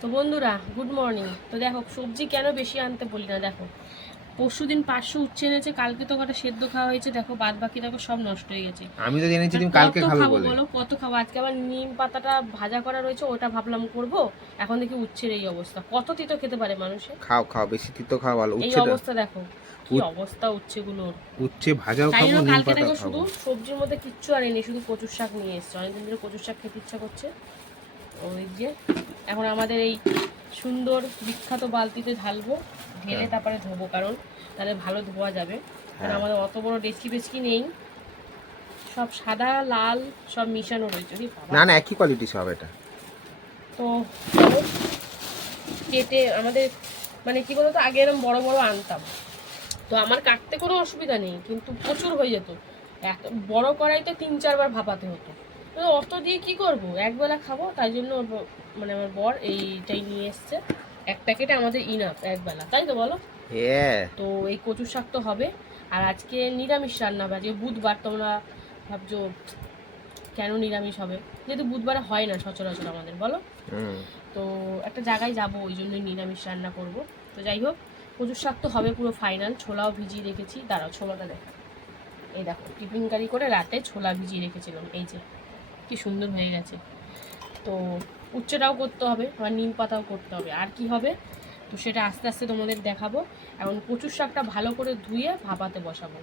তো বন্ধুরা good morning তো দেখো সবজি কেন বেশি আনতে বলি না দেখো। পরশু দিন পাঁচশো উচ্ছে এনেছে কালকে তো কটা সেদ্ধ খাওয়া হয়েছে দেখো বাদ বাকি দেখো সব নষ্ট হয়ে গেছে। আমি তো জেনেছি তুমি কালকে খাবে বলে। বলো কত খাব? আজকে আবার নিম পাতাটা ভাজা করা রয়েছে ওটা ভাবলাম করব। এখন দেখি উচ্ছের এই অবস্থা। কত তিতো খেতে পারে মানুষে খাও খাও বেশি তিতো খাও ভালো। এই অবস্থা দেখো কি অবস্থা উচ্ছেগুলোর। উচ্ছে ভাজাও খাব নিম কালকে পাতা খাব। শুধু সবজির মধ্যে কিচ্ছু আনেনি শুধু কচুর শাক নিয়ে এসছে। অনেকদিন ধরে কচুর শাক খেতে ইচ্ছা করছে। ওই যে এখন আমাদের এই সুন্দর বিখ্যাত বালতিতে ঢালবো ঢেলে হ্যাঁ। তারপরে ধোবো কারণ তাহলে ভালো ধোয়া যাবে। কারণ হ্যাঁ। আমাদের অত বড় ডেচকি বেচকি নেই। সব সাদা লাল সব মিশানো রয়েছে। না না একই কোয়ালিটি সব এটা। তো কেটে আমাদের মানে কি বলতো আগে এরকম বড় বড় আনতাম। তো আমার কাটতে কোনো অসুবিধা নেই কিন্তু প্রচুর হয়ে যেত। এত বড় কড়াইতে তিন চারবার ভাপাতে হতো। অত দিয়ে কি করব? একবেলা খাব তাই জন্য মানে আমার বর এইটাই নিয়ে এসছে। এক প্যাকেটে আমাদের ইনাফ একবেলা তাই তো বলো? তো এই কচুর শাক তো হবে। আর আজকে নিরামিষ রান্না হবে। আজকে বুধবার তোমরা ভাবছ কেন নিরামিষ হবে? যেহেতু বুধবারে হয় না সচরাচর আমাদের বলো? হুম। তো একটা জায়গায় যাব ওই জন্যই নিরামিষ রান্না করব। তো যাই হোক কচুর শাক তো হবে পুরো ফাইনাল ছোলাও ভিজিয়ে রেখেছি। দাঁড়াও ছোলাটা দেখো। এই দেখো টিফিন কারি করে রাতে ছোলা ভিজিয়ে রেখেছিলাম এই যে। কি সুন্দর হয়ে গেছে। তো উচ্চটাও করতে হবে, আবার নিম পাতাও করতে হবে। আর কি হবে? তো সেটা আস্তে আস্তে তোমাদের দেখাবো। এখন কচুর শাকটা ভালো করে ধুয়ে ভাপাতে বসাবো।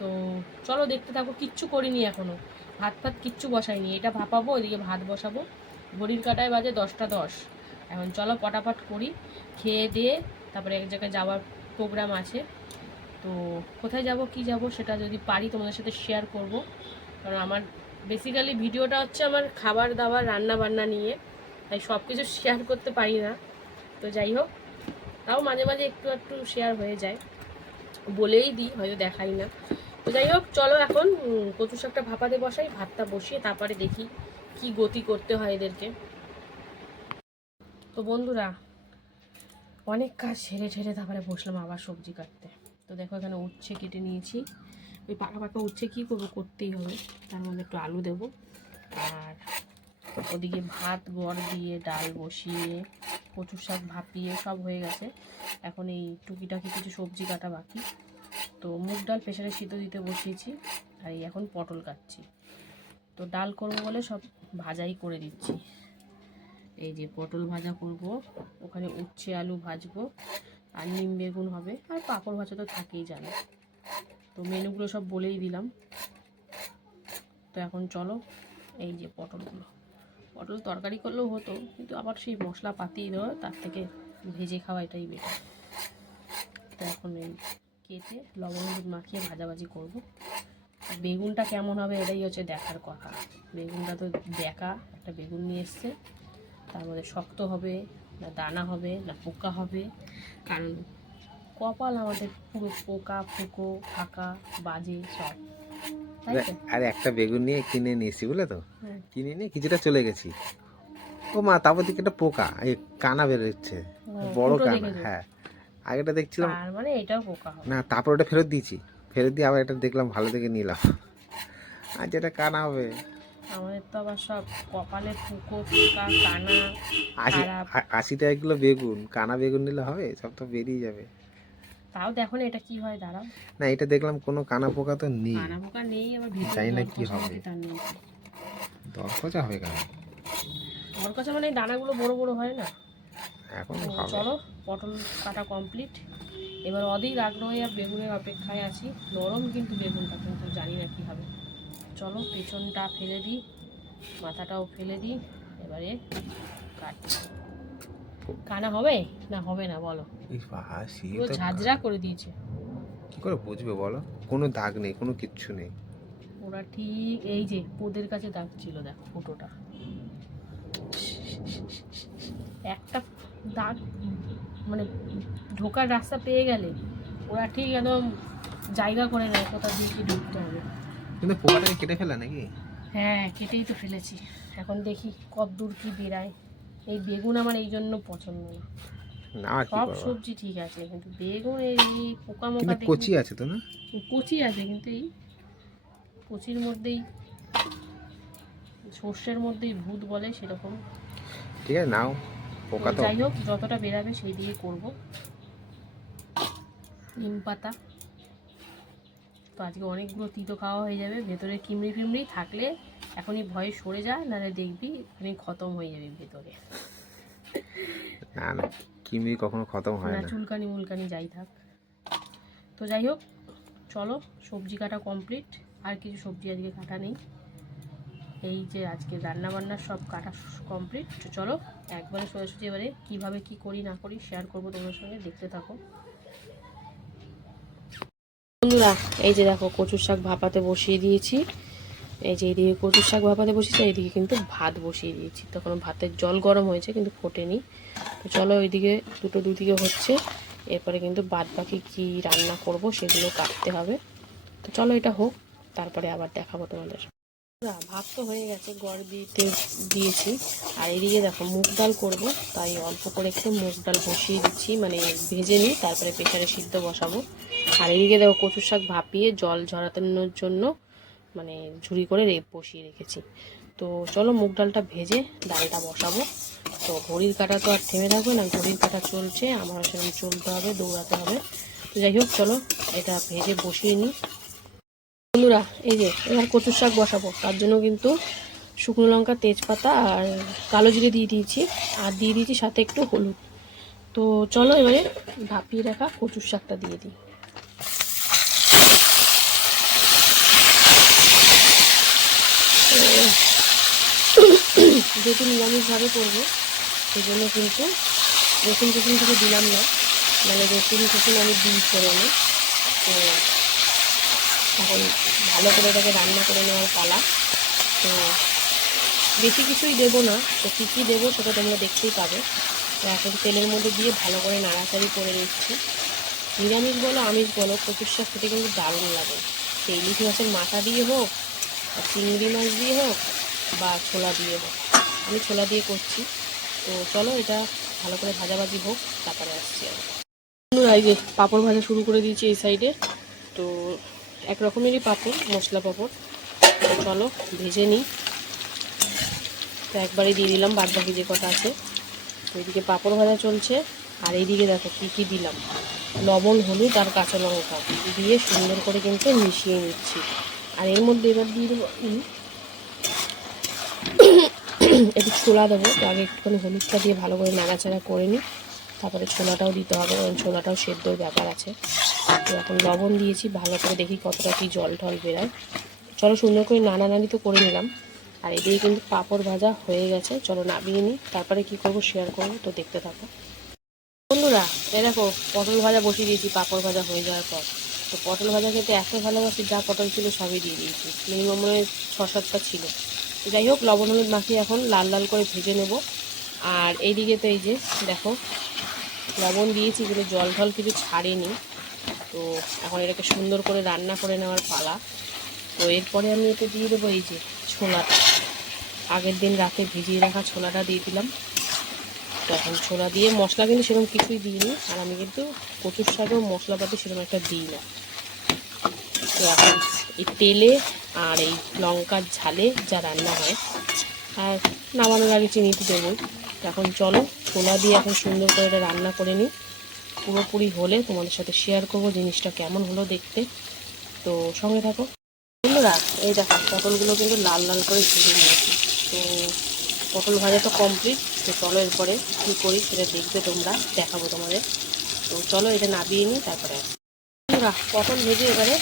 তো চলো দেখতে থাকো, কিচ্ছু করিনি এখনও ভাত ফাত কিচ্ছু বসাইনি। এটা ভাপাবো, ওইদিকে ভাত বসাবো। ঘড়ির কাটায় বাজে দশটা দশ। এখন চলো পটাপট করি। খেয়ে দিয়ে তারপরে এক জায়গায় যাওয়ার প্রোগ্রাম আছে। তো কোথায় যাব, কি যাব সেটা যদি পারি তোমাদের সাথে শেয়ার করব। কারণ আমার বেসিক্যালি ভিডিওটা হচ্ছে আমার খাবার দাবার রান্না বান্না নিয়ে। তাই সব কিছু শেয়ার করতে পারি না। তো যাই হোক, তাও মাঝে মাঝে একটু একটু শেয়ার হয়ে যায়। বলেই দিই, হয়তো দেখাই না। তো যাই হোক, চলো এখন কচু শাকটা ভাপাতে বসাই, ভাতটা বসিয়ে তারপরে দেখি কি গতি করতে হয় এদেরকে। তো বন্ধুরা, অনেক কাজ ছেড়ে ছেড়ে তারপরে বসলাম আবার সবজি কাটতে। তো দেখো এখানে উচ্ছে কেটে নিয়েছি। ওই পাকা পাকা উচ্ছে কী করব করতেই হবে। তার মধ্যে একটু আলু দেবো। আর ওদিকে ভাত গড় দিয়ে ডাল বসিয়ে, কচুর শাক ভাপিয়ে সব হয়ে গেছে। এখন এই টুকিটাকি কিছু সবজি কাটা বাকি। তো মুগ ডাল প্রেশারে সিদ্ধ দিতে বসিয়েছি আর এই এখন পটল কাটছি। তো ডাল করব বলে সব ভাজাই করে দিচ্ছি। এই যে পটল ভাজা করব, ওখানে উচ্ছে আলু ভাজবো, আর নিম বেগুন হবে। আর পাঁপড় ভাজা তো থাকেই জানো। তো মেনুগুলো সব বলেই দিলাম। তো এখন চলো এই যে পটলগুলো। পটল তরকারি করলেও হতো, কিন্তু আবার সেই মশলা পাতি দেওয়া, তার থেকে ভেজে খাওয়া এটাই বেটার তো এখন এই কেটে লবণ হলুদ মাখিয়ে ভাজাভাজি করব। বেগুনটা কেমন হবে এটাই হচ্ছে দেখার কথা। বেগুনটা তো দেখা একটা বেগুন নিয়ে এসছে। তার মধ্যে শক্ত হবে, না দানা হবে, না পোকা হবে। কারণ কপাল আমাদের পুরো পোকা ফুকো ফাঁকা বাজে সব। আর একটা বেগুন নিয়ে কিনে নিয়েছি বুঝলে তো? হ্যাঁ। কিনে নিয়ে কিছুটা চলে গেছি। ও মা তারপর দিকে একটা পোকা এই কানা বেরোচ্ছে বড় কানা হ্যাঁ। আগেটা দেখছিলাম মানে এটাও পোকা না তারপর ওটা ফেরত দিয়েছি। ফেরত দিয়ে আবার এটা দেখলাম ভালো দেখে নিলাম। আর যেটা কানা হবে। আমাদের তো আবার সব কপালে ফুকো পোকা কানা আশি আশি টাকা কিলো বেগুন কানা বেগুন নিলে হবে সব তো বেরিয়ে যাবে। তাও দেখো না এটা কি হয় দাঁড়াও। না এটা দেখলাম কোনো কানা পোকা তো নেই। কানা পোকা নেই আবার ভিতরে চাই না কি হবে। দর খোঁজা হবে কেন আমার কাছে মানে দানাগুলো বড় বড় হয় না? এখন চলো পটল কাটা কমপ্লিট এবার অধীর আগ্রহে আর বেগুনের অপেক্ষায় আছি। নরম কিন্তু বেগুনটা কিন্তু জানি না কী হবে। চলো পেছনটা ফেলে দিই মাথাটাও ফেলে দিই এবারে কাটি কানা হবে? না হবে না বলো। পুরো ঝাঁঝরা করে দিয়েছে। কি করে বুঝবে বলো? কোনো দাগ নেই কোনো কিচ্ছু নেই। ওরা ঠিক এই যে পোদের কাছে দাগ ছিল দেখো ফুটোটা। একটা দাগ মানে ঢোকার রাস্তা পেয়ে গেলে ওরা ঠিক একদম জায়গা করে নেয় কোথা দিয়ে কি ঢুকতে হবে। কিন্তু পোকাটাকে কেটে ফেলা নাকি? হ্যাঁ কেটেই তো ফেলেছি। এখন দেখি কত দূর কি বেরায় এই বেগুন আমার এই জন্য পছন্দ না। না সব সবজি ঠিক আছে কিন্তু বেগুন এই পোকা মোকা কচি আছে তো না? কচি আছে কিন্তু এই কচির মধ্যেই সর্ষের মধ্যেই ভূত বলে সেরকম। ঠিক আছে নাও পোকা তো যাই হোক যতটা বেরাবে সেই দিয়ে করব। নিম পাতা। তো আজকে অনেকগুলো তিতো খাওয়া হয়ে যাবে ভেতরে কিমড়ি ফিমড়ি থাকলে এখনই ভয়ে সরে যায় নাহলে দেখবি এখানে খতম হয়ে যাবে ভেতরে। না না কিমি কখনো খতম হয় না চুলকানি মুলকানি যাই থাক। তো যাই হোক চলো সবজি কাটা কমপ্লিট আর কিছু সবজি আজকে কাটা নেই। এই যে আজকে রান্না বান্নার সব কাটা কমপ্লিট চলো একবারে সোজাসুজি এবারে কীভাবে কি করি না করি শেয়ার করব তোমার সঙ্গে দেখতে থাকো। বন্ধুরা এই যে দেখো কচুর শাক ভাপাতে বসিয়ে দিয়েছি। এই যে এইদিকে কচুর শাক ভাপাতে বসিয়েছি এইদিকে কিন্তু ভাত বসিয়ে দিয়েছি। তখন ভাতের জল গরম হয়েছে কিন্তু ফোটেনি। তো চলো ওইদিকে দুটো দুদিকে হচ্ছে। এরপরে কিন্তু বাদ বাকি কী রান্না করব সেগুলো কাটতে হবে। তো চলো এটা হোক তারপরে আবার দেখাবো তোমাদের। না, ভাত তো হয়ে গেছে গড় দিতে দিয়েছি। আর এদিকে দেখো মুগ ডাল করব তাই অল্প করে একটু মুগ ডাল বসিয়ে দিচ্ছি মানে ভেজে নিই তারপরে প্রেশারে সিদ্ধ বসাবো। আর এদিকে দেখো কচুর শাক ভাপিয়ে জল ঝরাতানোর জন্য মানে ঝুড়ি করে বসিয়ে রেখেছি। তো চলো মুগ ডালটা ভেজে ডালটা বসাবো। তো ঘড়ির কাটা তো আর থেমে থাকবে না, ঘড়ির কাটা চলছে, আমারও সেরকম চলতে হবে, দৌড়াতে হবে। তো যাই হোক, চলো এটা ভেজে বসিয়ে নিই। বন্ধুরা, এই যে এবার কচুর শাক বসাবো, তার জন্য কিন্তু শুকনো লঙ্কা, তেজপাতা আর কালো জিরে দিয়ে দিয়েছি, আর দিয়ে দিয়েছি সাথে একটু হলুদ। তো চলো এবারে ভাপিয়ে রাখা কচুর শাকটা দিয়ে দিই। যেহেতু নিরামিষভাবে করব সেই জন্য কিন্তু রসুন টসুন থেকে দিলাম না। মানে রসুন টসুন আমি দিই ফোড়নে তো এখন ভালো করে এটাকে রান্না করে নেওয়ার পালা। তো বেশি কিছুই দেবো না। তো কী কী দেবো সেটা তোমরা দেখতেই পাবে। তো এখন তেলের মধ্যে দিয়ে ভালো করে নাড়াচাড়ি করে নিচ্ছি। নিরামিষ বলো, আমিষ বলো, কচুর শাক খেতে কিন্তু দারুণ লাগে। সেই ইলিশ মাছের মাথা দিয়ে হোক চিংড়ি মাছ দিয়ে হোক, বা ছোলা দিয়ে হোক। আমি ছোলা দিয়ে করছি। তো চলো এটা ভালো করে ভাজাভাজি হোক, তারপরে আসছি বন্ধুরা যে পাঁপড় ভাজা শুরু করে দিয়েছি এই সাইডে। তো এক রকমেরই পাঁপড়, মশলা পাঁপড়। চলো ভেজে নিই। তো একবারে দিয়ে দিলাম বাদ বাকি যে কটা আছে। তো এদিকে পাঁপড় ভাজা চলছে। আর এইদিকে দেখো কী কী দিলাম। লবণ, হলুদ আর কাঁচা লঙ্কা দিয়ে সুন্দর করে কিন্তু মিশিয়ে নিচ্ছি। আর এর মধ্যে এবার দিয়ে দেবো একটু ছোলা দেবো। তো আগে একটুখানি হলুদটা দিয়ে ভালো করে নাড়াচাড়া করে নিই। তারপরে ছোলাটাও দিতে হবে, কারণ ছোলাটাও সেদ্ধর ব্যাপার আছে। তো এখন লবণ দিয়েছি, ভালো করে দেখি কতটা কি জল টল বেরায়। চলো সুন্দর করে নাড়ানাড়ি তো করে নিলাম। আর এদিকে কিন্তু পাঁপড় ভাজা হয়ে গেছে। চলো নামিয়ে নিই। তারপরে কি করব শেয়ার করব, তো দেখতে থাকো। বন্ধুরা, এই দেখো, পটল ভাজা বসিয়ে দিয়েছি, পাঁপড় ভাজা হয়ে যাওয়ার পর। তো পটল ভাজা খেতে এত ভালোবাসি, যা পটল ছিল সবই দিয়ে দিয়েছি। মিনিমাম মনে হয় ছ সাতটা ছিল। যাই হোক, লবণ হলুদ মাখিয়ে এখন লাল লাল করে ভেজে নেব। আর এইদিকে তো এই যে, দেখো, লবণ দিয়েছি, কিন্তু জল ঢল কিছু ছাড়েনি। তো এখন এটাকে সুন্দর করে রান্না করে নেওয়ার পালা। তো এরপরে আমি এতে দিয়ে দেবো এই যে ছোলাটা। আগের দিন রাতে ভিজিয়ে রাখা ছোলাটা দিয়ে দিলাম। তো এখন ছোলা দিয়ে মশলা কিন্তু সেরকম কিছুই দিইনি। আর আমি কিন্তু কচুর শাকেও মশলাপাতি সেরকম একটা দিই না। তো এখন এই তেলে আর এই লঙ্কার ঝালে যা রান্না হয়। আর নামানোর আগে চিনি তো দেবই এখন চলো, ছোলা দিয়ে এখন সুন্দর করে এটা রান্না করে নিই। পুরোপুরি হলে তোমাদের সাথে শেয়ার করব জিনিসটা কেমন হলো দেখতে। তো সঙ্গে থাকো। বন্ধুরা, এই দেখো, পটলগুলো কিন্তু লাল লাল করে ভেজে নিয়েছি। তো পটল ভাজা তো কমপ্লিট তো চলো এরপরে কী করি সেটা দেখবে তোমরা, দেখাবো তোমাদের। তো চলো এটা নাবিয়ে নিই, তারপরে। বন্ধুরা, পটল ভেজে এবারে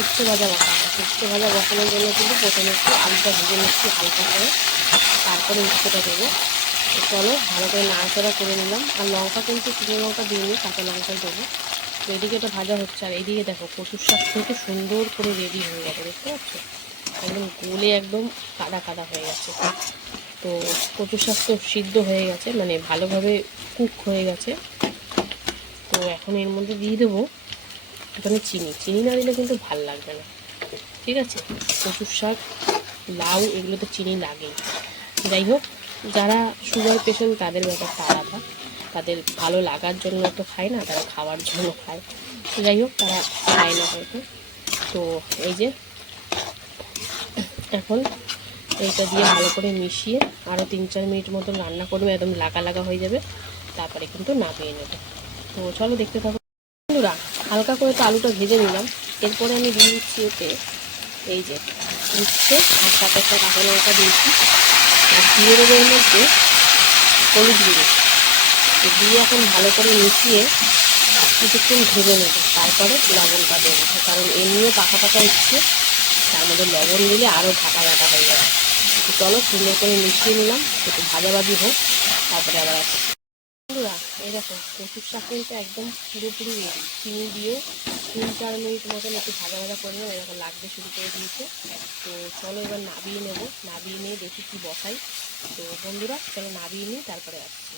উচ্ছে ভাজা বসাবো। উচ্ছে ভাজা বসানোর জন্য কিন্তু প্রথমে একটু আলুটা ভেজে নিচ্ছি হালকা করে। তারপরে উচ্ছেটা দেবো। চলো, ভালো করে নাড়াচাড়া করে নিলাম। আর লঙ্কা কিন্তু শুকনো লঙ্কা দিইনি, কাঁচা লঙ্কাই দেবো। তো এদিকে এটা ভাজা হচ্ছে। আর এদিকে দেখো, কচুর শাক কিন্তু সুন্দর করে রেডি হয়ে গেছে, দেখতে পাচ্ছ? একদম গলে একদম কাদা কাদা হয়ে গেছে। তো কচুর শাক তো সিদ্ধ হয়ে গেছে মানে ভালোভাবে কুক হয়ে গেছে। তো এখন এর মধ্যে দিয়ে দেবো এখানে চিনি। চিনি না দিলে কিন্তু ভালো লাগবে না। ঠিক আছে? কচুর শাক, লাউ, এগুলো তো চিনি লাগেই। যাই হোক, যারা সুগার পেশেন্ট তাদের ব্যাপারটা আলাদা। তাদের ভালো লাগার জন্য তো খায় না, তারা খাওয়ার জন্য খায়। যাই হোক, তারা খায় না হয়তো। তো এই যে, এখন এইটা দিয়ে ভালো করে মিশিয়ে আরও তিন চার মিনিট মতো রান্না করবে, একদম লাগা লাগা হয়ে যাবে। তারপরে কিন্তু নামিয়ে নেবে। তো চলো দেখতে থাকো। বন্ধুরা, হালকা করে তো আলুটা ভেজে নিলাম। এরপরে আমি দিয়ে দিচ্ছি ওতে এই যে উচ্ছে আর সাথে একটা কাঁচা লঙ্কা দিয়েছি। আর দিয়ে দেবো এর মধ্যে হলুদ গুঁড়ো। দিয়ে এখন ভালো করে মিশিয়ে কিছুক্ষণ ভেজে নেব। তারপরে লবণটা দেবো। কারণ এমনিও পাকা পাকা উঠছে তার মধ্যে লবণ দিলে আরও ফাটা ফাটা হয়ে যাবে। চলো সুন্দর করে মিশিয়ে নিলাম। একটু ভাজাভাজি হোক, তারপরে আবার আসছি। বন্ধুরা দেখো কচুর শাক কিন্তু একদম পুরোপুরি চিনি দিয়ে তিন চার মিনিট মতন একটু ভাজা ভাজা করে নেব এরকম লাগতে শুরু করে দিয়েছে। তো চলো এবার নাবিয়ে নেব। নাবিয়ে নিয়ে দেখি কি বসাই। তো বন্ধুরা, চলো নাবিয়ে নিই তারপরে আসছি।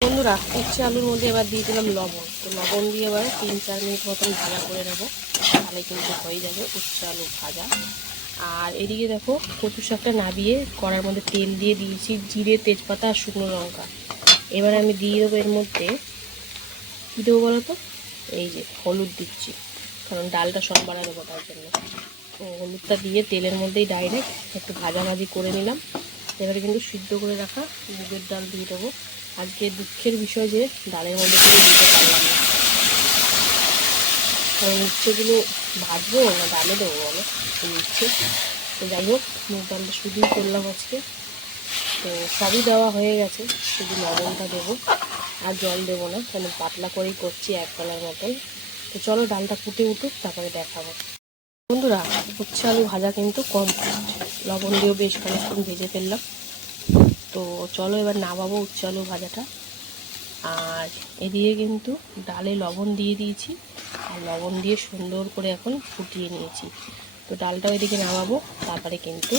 বন্ধুরা, উচ্ছে আলুর মধ্যে এবার দিয়ে দিলাম লবণ। তো লবণ দিয়ে এবার তিন চার মিনিট মতন ভাজা করে নেব। তাহলে কিন্তু হয়ে যাবে উচ্ছে আলু ভাজা। আর এদিকে দেখো কচু শাকটা নাবিয়ে কড়ার মধ্যে তেল দিয়ে দিয়েছি, জিরে, তেজপাতা আর শুকনো লঙ্কা। এবার আমি দিয়ে দেবো এর মধ্যে, কী দেবো বলো তো? এই যে হলুদ দিচ্ছি। কারণ ডালটা সম্বারা দেবো তার জন্য। তো হলুদটা দিয়ে তেলের মধ্যেই ডাইরেক্ট একটু ভাজাভাজি করে নিলাম। এবারে কিন্তু সিদ্ধ করে রাখা মুগের ডাল দিয়ে দেবো। আজকে দুঃখের বিষয় যে ডালের মধ্যে কিছু দিতে পারলাম না। কারণ উচ্ছেগুলো ভাজবো না ডালে দেবো বলো উচ্ছে। তো যাই হোক, মুগ ডালটা শুধুই করলাম আজকে। তো সবই দেওয়া হয়ে গেছে। শুধু লবণটা দেবো। আর জল দেবো না, কেন পাতলা করেই করছি এক কলার মতন তো চলো ডালটা ফুটে উঠুক, তারপরে দেখাবো। বন্ধুরা, উচ্ছে আলু ভাজা কিন্তু কম লবণ দিয়েও বেশ খানিকক্ষণ ভেজে ফেললাম। তো চলো এবার নামাবো উচ্ছে আলু ভাজাটা। আর এদিকে কিন্তু ডালে লবণ দিয়ে দিয়েছি। আর লবণ দিয়ে সুন্দর করে এখন ফুটিয়ে নিয়েছি। তো ডালটাও এদিকে নামাবো, তারপরে কিন্তু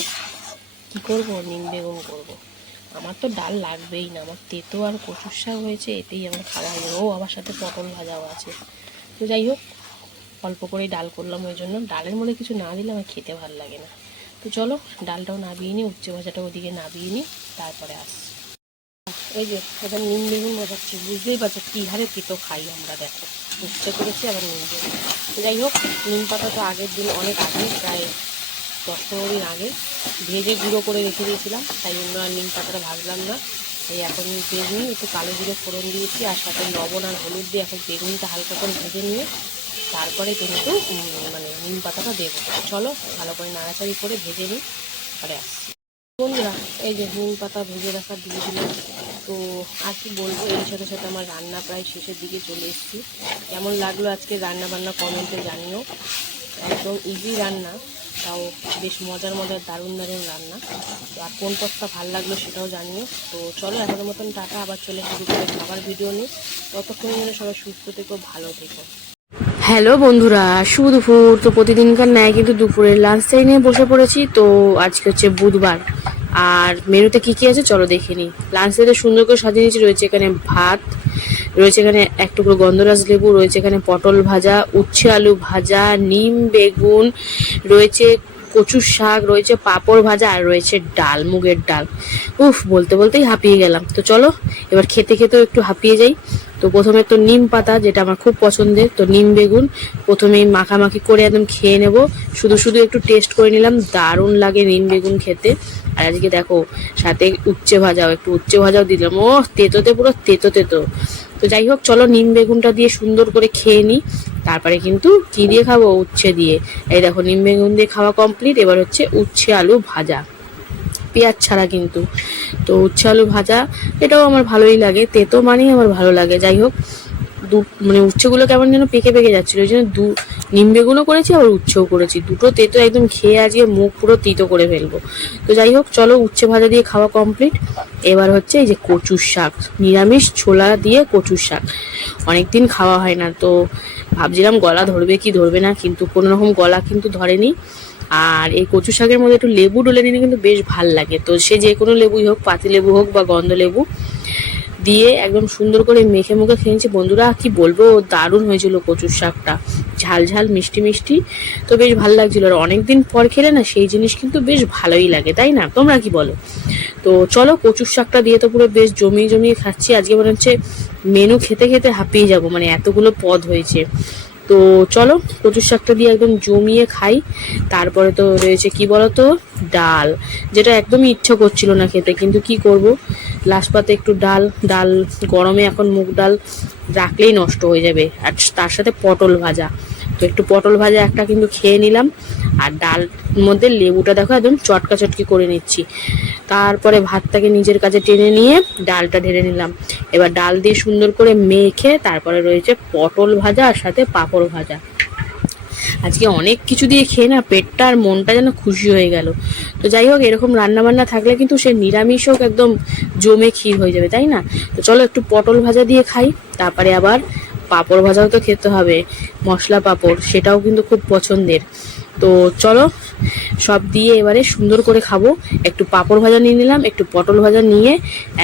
কী করব? নিম বেগুন করব। আমার তো ডাল লাগবেই না। আমার তেতো আর কচুর শাক হয়েছে, এতেই আমার খাওয়া হয়ে ও আমার সাথে পটল ভাজাও আছে। তো যাই হোক, অল্প করেই ডাল করলাম, ওই জন্য ডালের মধ্যে কিছু না দিলে আমার খেতে ভালো লাগে না। তো চলো, ডালটাও নাবিয়ে নিই উচ্চে ভাজাটা ওদিকে নাবিয়ে নিই, তারপরে আসছি এই যে, এখন নিম বেগুন বসাচ্ছি বুঝতেই পারছ কী হারে তেতো খাই আমরা, দেখো। উচ্ছে করেছি, আবার নিম বেগুন। তো যাই হোক, নিম পাতা তো আগের দিন অনেক আগে প্রায় দশ পনেরো দিন আগে ভেজে গুঁড়ো করে রেখে দিয়েছিলাম, তাই জন্য আর নিম পাতাটা ভাজলাম না। তাই এখন বেগুন, একটু কালো জিরে ফোড়ন দিয়েছি আর সাথে লবণ আর হলুদ দিয়ে এখন বেগুনটা হালকা করে ভেজে নিয়ে তারপরে কিন্তু মানে নিম পাতাটা দেবো। চলো ভালো করে নাড়াচাড়ি করে ভেজে নিই, পরে আসছি। বন্ধুরা, এই যে নিম পাতা ভেজে রাখা দিয়ে দিলাম। তো আর কি বলব, এর সাথে সাথে আমার রান্না প্রায় শেষের দিকে চলে এসেছি। কেমন লাগল আজকে রান্না বান্না কমেন্টে জানিও। একদম ইজি রান্না, তাও বেশ মজার মজার দারুণ দারুণ রান্না। তো আর কোন পথটা ভালো লাগল সেটাও জানিও। তো চলো এখনের মতন টাটা, আবার চলে শুরু করে খাবার ভিডিও নিই ততক্ষণ যেন সবাই সুস্থ থেকো, ভালো থেকো। হ্যালো বন্ধুরা, শুভ দুপুর। তো প্রতিদিনকার ন্যায় কিন্তু দুপুরের লাঞ্চ টাইমে বসে পড়েছি। তো আজকে হচ্ছে বুধবার। আর মেনুতে কি কি আছে? চলো দেখে নিই। লাঞ্চ সুন্দর করে সাজিয়ে রয়েছে এখানে ভাত রয়েছে এখানে এক টুকরো গন্ধরাজ লেবু, রয়েছে এখানে পটল ভাজা, উচ্ছে আলু ভাজা, নিম বেগুন, রয়েছে কচুর শাক, রয়েছে পাঁপড় ভাজা, আর রয়েছে ডাল, মুগের ডাল। উফ, বলতে বলতেই হাঁপিয়ে গেলাম। তো চলো, এবার খেতে খেতেও একটু হাঁপিয়ে যাই। তো প্রথমে তো নিম পাতা, যেটা আমার খুব পছন্দের, তো নিম বেগুন। প্রথমেই মাখামাখি করে একদম খেয়ে নেব। শুধু শুধু একটু টেস্ট করে নিলাম, দারুণ লাগে নিম বেগুন খেতে। আর আজকে দেখো, সাথে উচ্ছে ভাজাও, একটু উচ্ছে ভাজাও দিলাম। ও তেতোতে পুরো তেতো তেতো। তো যাই হোক, চলো নিম বেগুনটা দিয়ে সুন্দর করে খেয়ে নিই তারপরে কিন্তু কি দিয়ে খাব? উচ্ছে দিয়ে। এই দেখো, নিম বেগুন দিয়ে খাওয়া কমপ্লিট এবার হচ্ছে উচ্ছে আলু ভাজা। পেঁয়াজ ছাড়া কিন্তু। তো উচ্ছে আলু ভাজা, এটাও আমার ভালোই লাগে। তেতো মানেই আমার ভালো লাগে। যাই হোক, দু মানে উচ্ছেগুলো কেমন যেন পেকে পেকে যাচ্ছিল। ওই জন্য দু নিম বেগুনও করেছি, আবার উচ্ছেও করেছি। দুটো তেতো একদম খেয়ে আজকে মুখ পুরো তিতো করে ফেলব। তো যাই হোক, চলো উচ্ছে ভাজা দিয়ে খাওয়া কমপ্লিট এবার হচ্ছে এই যে কচুর শাক, নিরামিষ ছোলা দিয়ে কচুর শাক। অনেকদিন খাওয়া হয় না, তো ভাবছিলাম গলা ধরবে কি ধরবে না, কিন্তু কোনো রকম গলা কিন্তু ধরেনি। আর এই কচু শাকের মধ্যে একটু লেবু ডলে নিলে কিন্তু বেশ ভালো লাগে। তো সে যে কোনো লেবুই হোক পাতি লেবু হোক বা গন্ধ লেবু দিয়ে একদম সুন্দর করে মেখে মুখে খেয়েছি বন্ধুরা, কি বলব? দারুণ হয়েছিল কচুর শাকটা। ঝাল ঝাল, মিষ্টি মিষ্টি। তো বেশ ভালো লাগছিল। আর অনেকদিন পর খেলে না, সেই জিনিস কিন্তু বেশ ভালোই লাগে, তাই না? তোমরা কি বলো? তো চলো, কচুর শাকটা দিয়ে তো পুরো বেশ জমিয়ে জমিয়ে খাচ্ছি। আজকে মনে হচ্ছে মেনু খেতে খেতে হাঁপিয়ে যাব। মানে এতগুলো পদ হয়েছে। তো চলো কচুর শাকটা দিয়ে একদম জমিয়ে খাই। তারপরে তো রয়েছে কি বলতো? ডাল, যেটা একদমই ইচ্ছা করছিল না খেতে, কিন্তু কি করব? লাস্ট একটু ডাল ডাল গরমে এখন মুগ ডাল রাখলেই নষ্ট হয়ে যাবে। আর তার সাথে পটল ভাজা। একটু পটল ভাজা একটা কিন্তু খেয়ে নিলাম। আর ডাল মধ্যে লেবুটা দেখো একদম চটকা চটকি করে নিচ্ছি। তারপরে ভাতটাকে নিজের কাছে টেনে নিয়ে ডালটা ঢেলে নিলাম। এবার ডাল দিয়ে সুন্দর করে মেখে তারপরে রয়েছে পটল ভাজা আর সাথে পাঁপড় ভাজা। আজকে অনেক কিছু দিয়ে খেয়ে না পেটটা আর মনটা যেন খুশি হয়ে গেল। তো যাই হোক, এরকম রান্না বান্না থাকলে কিন্তু সে নিরামিষ হোক একদম জমে ক্ষীর হয়ে যাবে, তাই না? তো চলো একটু পটল ভাজা দিয়ে খাই, তারপরে আবার পাঁপড় ভাজাও তো খেতে হবে, মশলা পাঁপড়, সেটাও কিন্তু খুব পছন্দের। তো চলো, সব দিয়ে এবারে সুন্দর করে খাব। একটু পাঁপড় ভাজা নিয়ে নিলাম, একটু পটল ভাজা নিয়ে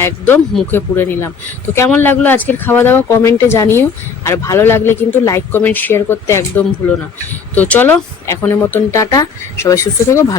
একদম মুখে পুড়ে নিলাম। তো কেমন লাগল আজকের খাওয়া দাওয়া কমেন্টে জানিও, আর ভালো লাগলে কিন্তু লাইক কমেন্ট শেয়ার করতে একদম ভুলো না। তো চলো, এখনের মতন টাটা, সবাই সুস্থ থেকো, ভালো